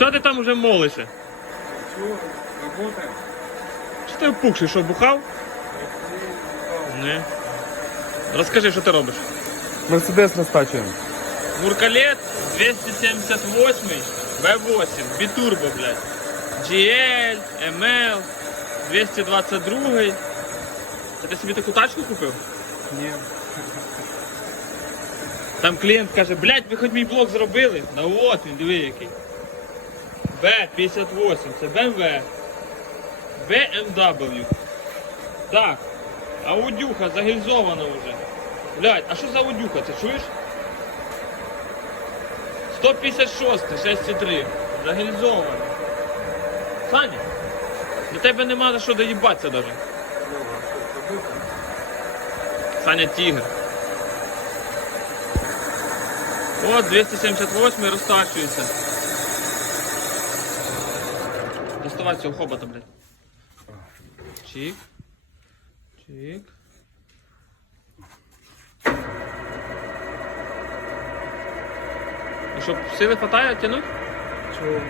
Що ти там уже молишся? Все, работаем. Чи ти опухший, що бухав? Ні. Розкажи, що ти робиш. Мерседес розтачуємо. Муркалет 278 V8, бітурбо, блядь. GL, ML, 222. Це ти собі таку тачку купив? Ні. Там клієнт каже, блядь, ви хоч мій блок зробили. Ну от він, диви який. B58, це BMW. BMW. Так. Аудюха загільзована вже. Блядь, а що за аудюха, це чуєш? 156, 6,3. Загільзована. Саня, до тебе нема за що доїбатися навіть. Саня тігр. От 278 розтачується. Доставай цього хобота, блядь. Чик. Чик. І що, сили хватає тянуть? Чого?